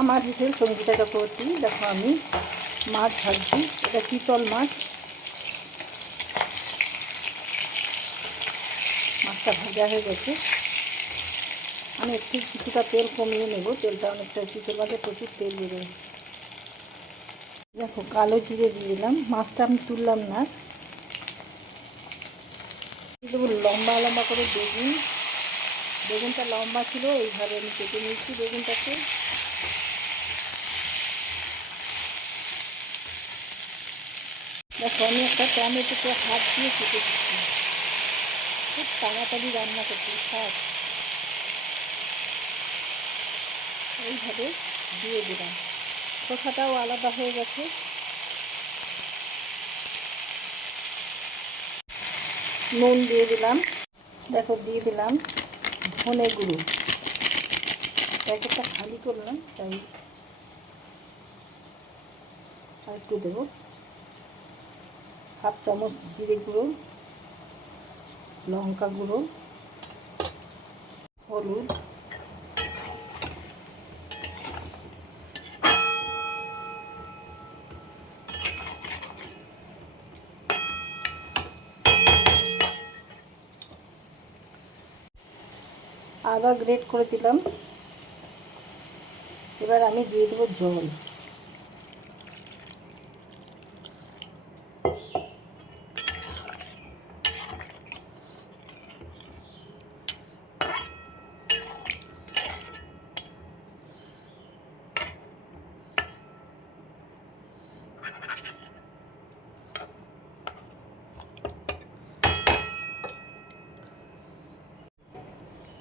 আমার বিশেষ সঙ্গীতা চক্রবর্তী। দেখো আমি মাছ ভাজছি, এটা চিতল মাছ। মাছটা ভাজা হয়ে গেছে। আমি কিছুটা তেল কমিয়ে নেব, তেলটা অনেকটা চিতল মাছে প্রচুর তেল বেরোয়। দেখো কালো জিরে দিয়ে দিলাম, মাছটা আমি তুললাম না। দেবো লম্বা লম্বা করে বেগুন। বেগুনটা লম্বা ছিল, এইভাবে আমি কেটে নিয়েছি বেগুনটাকে। দেখো আমি একটা টমেটোকে হাত দিয়ে কেটে দিচ্ছি। খুব তাড়াতাড়ি রান্না করতে শাক এইভাবে দিয়ে দিলাম। খোসাটাও আলাদা হয়ে গেছে। নুন দিয়ে দিলাম। দেখো দিয়ে দিলাম ধনে গুঁড়ো। প্যাকেটটা খালি করলাম তাই আর একটু দেবো। হাফ চামচ জিরে গুঁড়ো, লঙ্কা গুঁড়ো, হলুদ, আদা গ্রেট করে দিলাম। এবার আমি দিয়ে দেবো জল।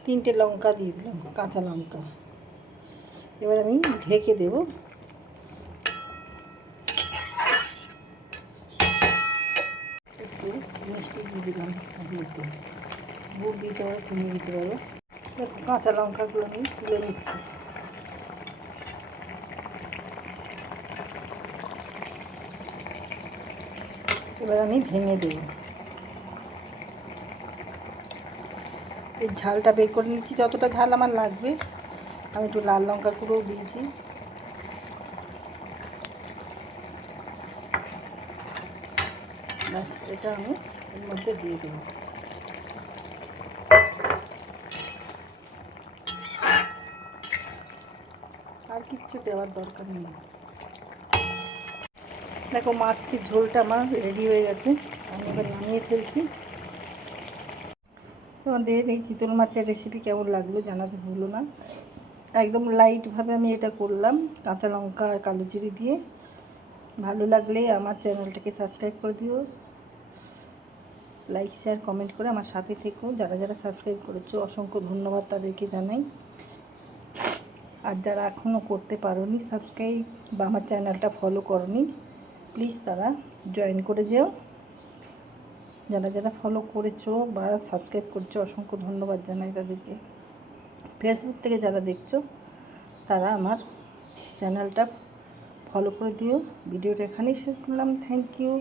3টে লঙ্কা দিয়ে দিলাম, কাঁচা লঙ্কা। এবার আমি ঢেকে দেব। একটু মিষ্টি দিয়ে দিলাম, গুড় দিতে পারো, চিনি দিতে পারো। দেখো কাঁচা লঙ্কাগুলো আমি তুলে নিচ্ছি। এবার আমি ভেঙে দেব। এই ঝালটা বের করে নিচ্ছি, যতটা ঝাল আমার লাগবে। আমি একটু লাল লঙ্কা গুঁড়োও দিয়েছি। ব্যাস এটা আমি এর মধ্যে দিয়ে দেবো। আর কিচ্ছু দেওয়ার দরকার নেই। দেখো মাছের ঝোলটা আমার রেডি হয়ে গেছে। আমি এবার নামিয়ে ফেলছি। তোমাদের এই চিতল মাছের রেসিপি কেমন লাগলো জানাতে ভুলো না। একদম লাইটভাবে আমি এটা করলাম, কাঁচা লঙ্কা আর কালো জিরে দিয়ে। ভালো লাগলে আমার চ্যানেলটাকে সাবস্ক্রাইব করে দিও। লাইক শেয়ার কমেন্ট করে আমার সাথে থেকো। যারা যারা সাবস্ক্রাইব করেছো অসংখ্য ধন্যবাদ তাদেরকে জানাই। আর যারা এখনও করতে পারোনি সাবস্ক্রাইব বা আমার চ্যানেলটা ফলো করোনি, প্লিজ তারা জয়েন করে যেও। যারা যারা ফলো করেছো বা সাবস্ক্রাইব করছো অসংখ্য ধন্যবাদ জানাই তাদেরকে। ফেসবুক থেকে যারা দেখছো তারা আমার চ্যানেলটা ফলো করে দিও। ভিডিওটা এখানেই শেষ করলাম। Thank you.